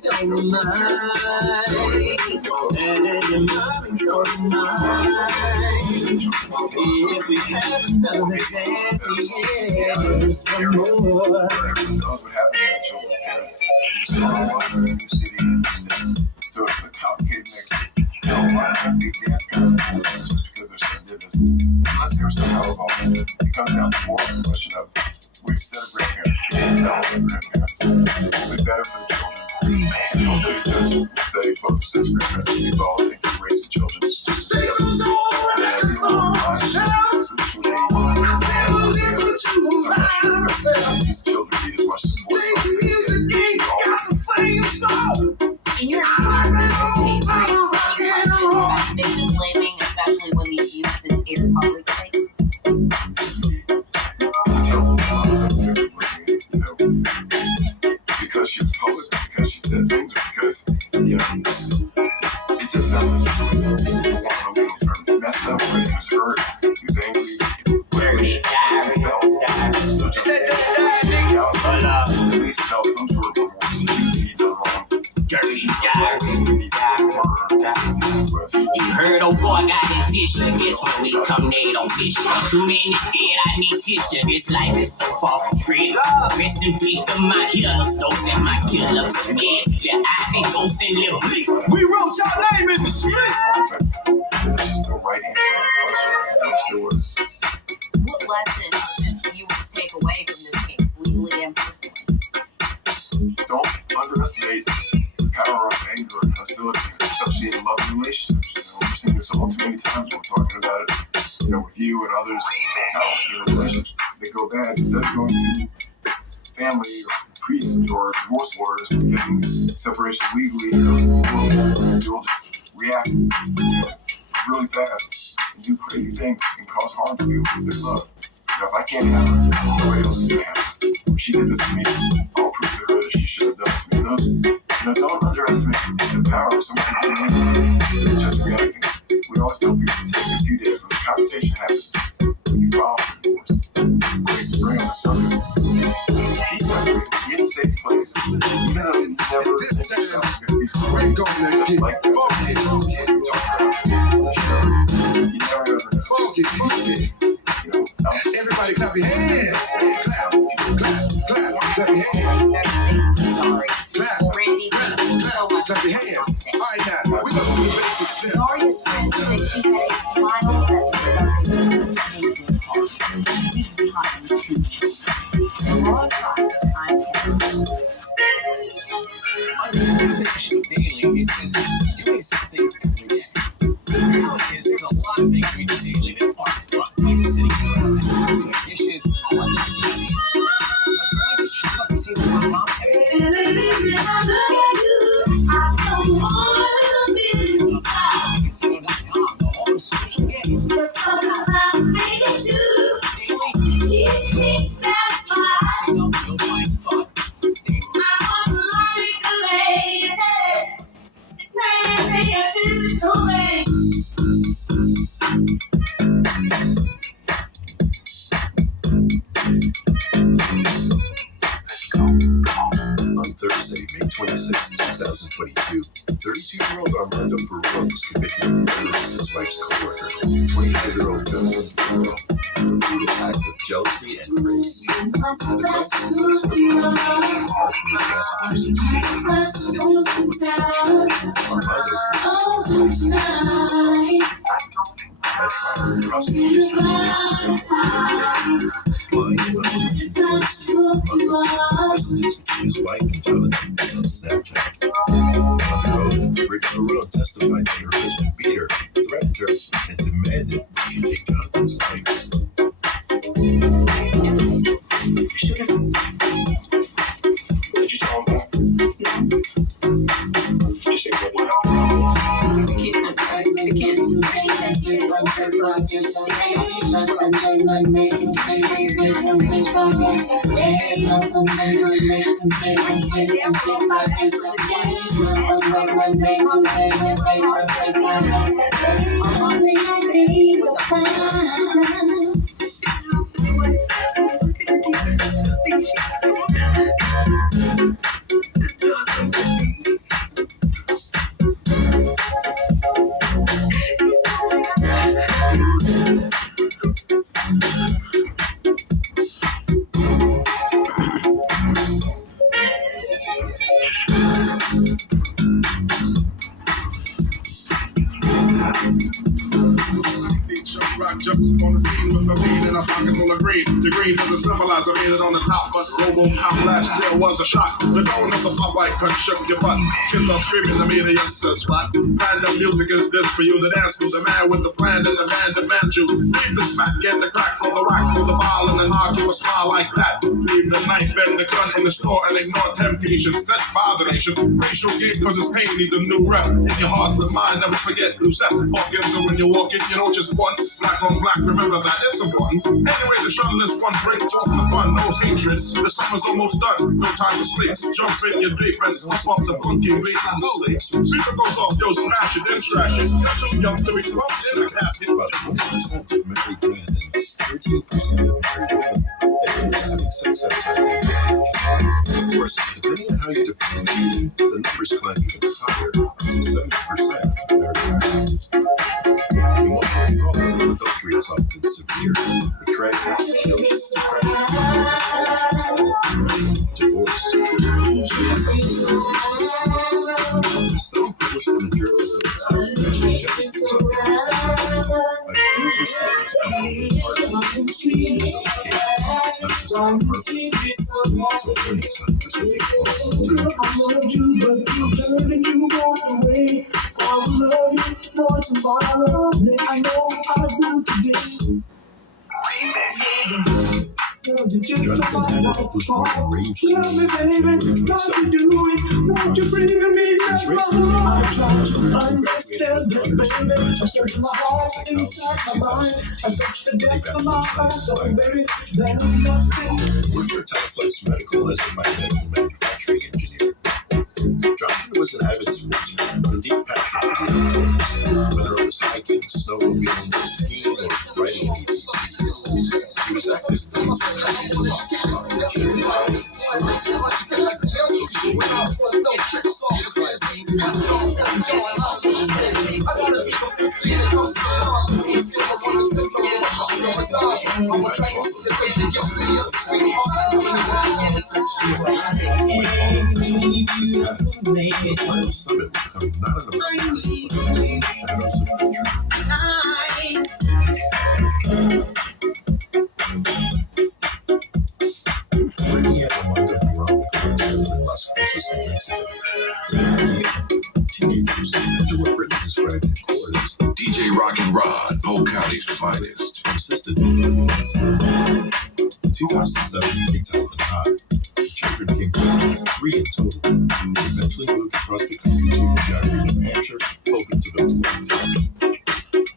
they don't mind. And your mommy don't mind. If we have another dance, yes, some more. Everyone knows what happened to the children's parents. You just don't want in a new city in a new state. So it's a complicated mix. You know, why not be dance parents just because their son did this? Unless they were somehow involved. It comes down to more of the question of which set of grandparents is better for the grandparents. Will be better for the children. And hopefully the judge will say both sets of grandparents will be involved and can raise the children. These children need as much support as they got the same song. In your opinion, does this case raise any questions about victim blaming, especially when the abuse is aired publicly? It's a terrible thing. It's a victim blaming, you know, because she was public, because she said things, or because, you know, it just sounded like he was messed up, right? He was hurt, he was angry, whatever he felt. At least felt some sort of remorse. He knew that he'd done wrong. Dirty diary. You heard old boy got his issue. Guess when we come, they don't fish. Too many dead, I need tissue. This life is so far from freedom. Rest in peace to my healers, those and my killers. Man, the ivy goes in the bleak. We wrote your name in the street. There's just no right answer to the question. I wish there was. What lessons should viewers take away from this case, legally and personally? Don't underestimate the power of anger and hostility, especially in loving relationships. You know, we've seen this all too many times when we're talking about it, you know, with you and others, how, you know, relationships, they go bad. Instead of going to family or priest or divorce lawyers and getting separation legally, you'll just react, you know, really fast and do crazy things and cause harm to people with their love. You know, if I can't have her, nobody else is going to have her. If she did this to me, I'll prove to her that she should have done it to me. Those, you know, don't underestimate the power of somebody being angry. It's just reacting. We always tell people to take a few days when the confrontation happens, when you file for divorce. Bring on the subject. Be separated. Get in a safe place. Even though you never think yourself is going to be separated. Like the focus. We talk about sure. You never ever know. Focus. You know, everybody clap your hands. Clap your hands. Sorry. Clap. Randy, thank you so much. Clap your hands. All right, now, we're going to do the basic step. Zaria's friend said she had a smile that lit up the taking part. She was behind two children. And long time, I can't. Motivation daily, it says doing something every day. The reality is there's a lot of things we do daily that aren't fun, like sitting in traffic, doing dishes, cleaning. But going to check up to see what my mom had. Casino.com, the home social game. Casino, you'll find fun. On Thursday, May 26, 2022, 32-year-old Armando Barone was convicted of murdering his wife's co-worker, 25-year-old Benjamin Barone, in a brutal act of jealousy and rage. The crime was located in Park near Massachusetts. Armando at trial, prosecutors said lying about the intimacy messages between his wife and Jonathan on Snapchat. Under oath, Rick Barone testified that her husband beat her, threatened her, and demanded she take Jonathan's life. Did you tell him that? Did you say what you Rock jumps on the scene with a bean and a pocket full of green. The green is a symbolizer made it on the top, but RoboCop last year was a shock. The tone of the Popeye cut shook your butt. Kids are screaming the media says what? Kind of music is this for you to dance to? The man with the plan and the man demands you. Leave the smack, get the crack from the rock, from the ball, and then argue a smile like that. Leave the knife and the gun from the store and ignore temptation set by the nation. Racial gate cause it's pain needs a new rep. In your heart and mind, never forget who set Hawkins. So when you walk in, you know just one. Black on black, remember that it's important. Anyway, the shuttleless one break off the fun, no hatred. The summer's almost done, no time to sleep. Jump in your deep and pump up the funky beat. Holy, speaker goes off, yo, smash it, then trash it. You're too young to be pumped in a casket. About 20% of married men and 13% of married women admit having sex outside their marriage. Of course, depending on how you define cheating, the numbers climb even higher, up to 70% of married Americans. The emotional fallout of adultery is often severe. Betrayal, guilt, depression, divorce. A study published in the Journal of Health and Justice abusers seeking to control their partner. In those cases, it's not just on purpose, it's a warning sign for something dangerous. I love you, but you turn and you walk away. I will love you more tomorrow than I know I will today. Jonathan Hamilton was born in Rangeley, Baby, what you doing? Won't you bring me back? I try to understand that, baby. I search my heart inside my mind. I search the depths of my heart, so baby, there is nothing. worked for Teleflex Medical as a biomedical manufacturing engineer. Jonathan was an avid sportsman with a deep passion for the outdoors, whether it was hiking, snowmobiling, skiing, or riding ATVs. He was active in the hiking a lot, sharing lives the final summit would come not on a mountain, but in the shadows of the trees. Brittany and Armando Perron got together in Las Cruces some months ago. They were teenagers and did what Brittany described in court as DJ Rock and Rod, Polk County's finest. persisted in living in sin. In 2007, they tied the knot. The children came to 3 in total. They eventually moved across the country to Jaffrey, New Hampshire, hoping to build a life together.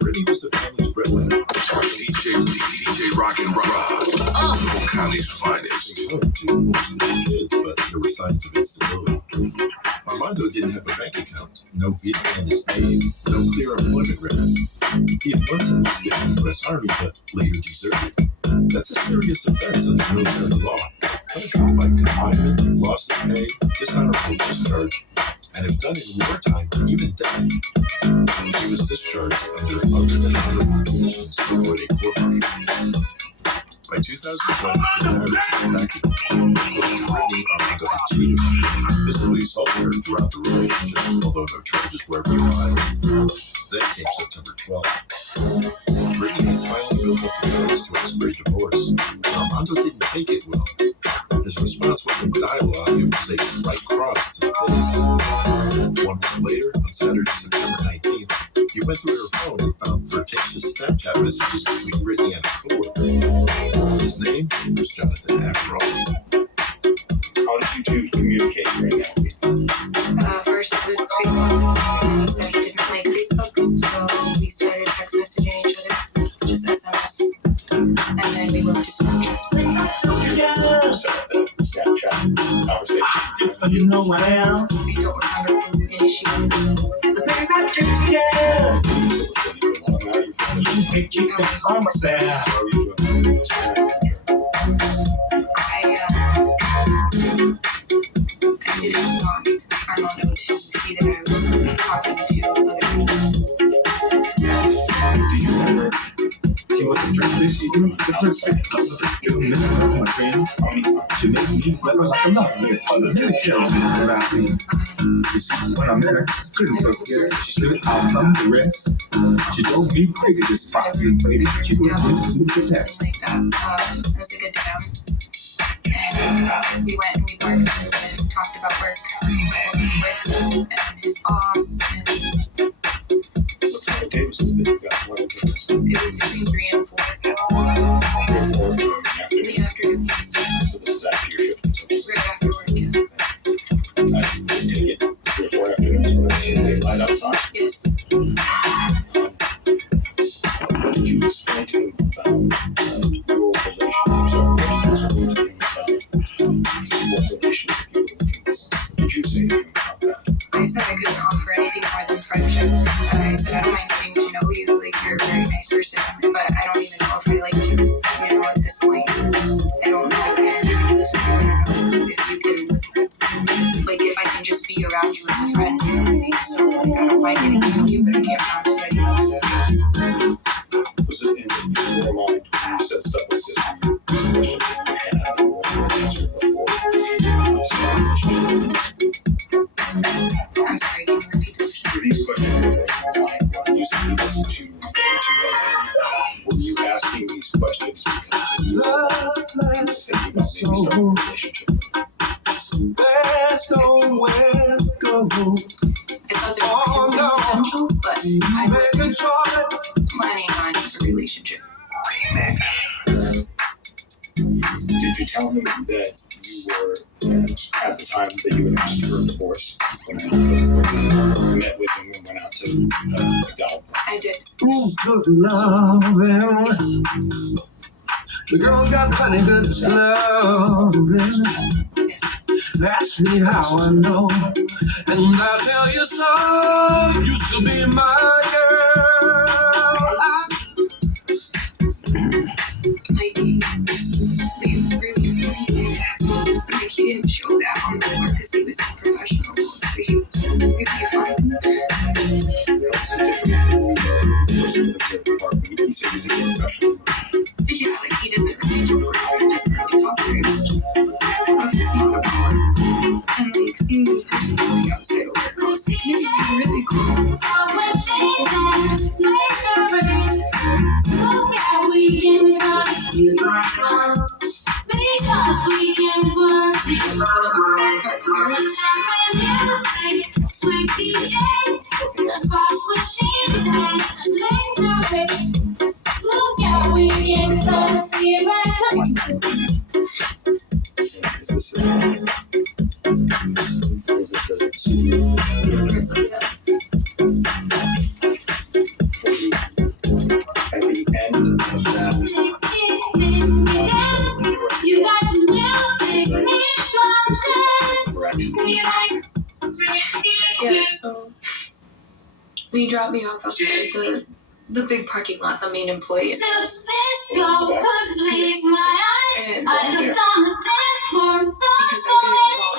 Brittany was the family's breadwinner. DJ Rock and Rod, Polk County's finest. Home to most of the kids, but there were signs of instability. Armando didn't have a bank account, no vehicle in his name, no clear employment record. He had once enlisted in the U.S. Army, but later deserted. That's a serious offense under military law, punishable by confinement, loss of pay, dishonorable discharge, and if done in wartime, even death. He was discharged under other than honorable conditions to avoid a court martial. By 2020, the marriage was cracking. According to Brittany, Armando had cheated on her and physically assaulted her throughout the relationship, although no charges were ever filed. Then came September 12th. Brittany had finally built up the courage to ask for a divorce. Armando didn't take it well. His response wasn't dialogue, it was a right cross to the face. 1 week later, on Saturday, September 19th, he went through her phone and found flirtatious Snapchat messages between Brittany and a coworker. His name was Jonathan Averall. How did you two communicate right now? First it was Facebook, and then he said he didn't like Facebook, so we started text messaging each other, just SMS, and then we moved to Snapchat. Who set up the Snapchat conversation? You know what else? I don't remember who initiated it. The things I get together. How are you feeling? You just can't keep things on myself. How are you doing? I didn't want Armando to see that I was talking to other people. Do you remember she was a drink, she do the first thing. My friends, How many times? she made me let her like a love nigga. Let me tell you what I mean. You see, when I met her, couldn't forget her. She stood out from the rest. She drove me crazy, this foxy lady. She would do the best. Like that. It was a good day out. And we went and we barked and talked about work and his boss. And What time of day was this that you got? What was this? it was between 3 and 4 3 or 4 in the in afternoon. the afternoon. Yes. So this is after your shift. So Right after work. Yeah. I take it 3 or 4 afternoons when it's daylight outside. Yes. What did you explain to him about your relation? I'm sorry, what did you explain to him about what relationship you were looking for? What did you say to him about that? I said I couldn't offer anything more than friendship. I said I don't mind getting to know you. Like you're a very nice person, but I don't even know if I like you. You know, at this point, I don't know. And if you listen to me, I don't know if you can, like, if I can just be around you as a friend. You know what I mean? So like, I don't mind getting to know you, but I can't promise that you know. Was it in your mind when you said stuff like this? These questions that you had that you wanted to answer before? Is he not start a relationship? I'm sorry, can you repeat the question? Were these questions that were in your mind when you said this to get to know him? Were you asking these questions because in your mind you were thinking about maybe starting a relationship with him? There's nowhere to go. I thought there was potential, but I Make a wasn't choice. planning on a relationship. Did you tell him that you were, at the time that you had asked for a divorce, when before you met with him and went out to McDowell? I did. Good loving. The girl got funny good loving. Yes. Ask me how I know, and I'll tell you so. Used to be my girl. Like, he was really funny. Like, he didn't show that on the floor because he was unprofessional. But he was really fun. That was a different person that lived in the park. He said he's a professional. Yeah, like, he doesn't really joke around, doesn't really talk very much. But he seemed to work. And, like, seeing his personality outside of work, I was like, yeah, he's really cool. Slick DJs, fuck what she said, look out, we can close here right now. Is this his name? Is it the studio? Grizzly, yeah. At the end of that, You got the music, it's my correction. Yeah, so we dropped me off outside the big parking lot, the main employee. To this go, could leave my eyes. I looked on the dance floor and saw Because I didn't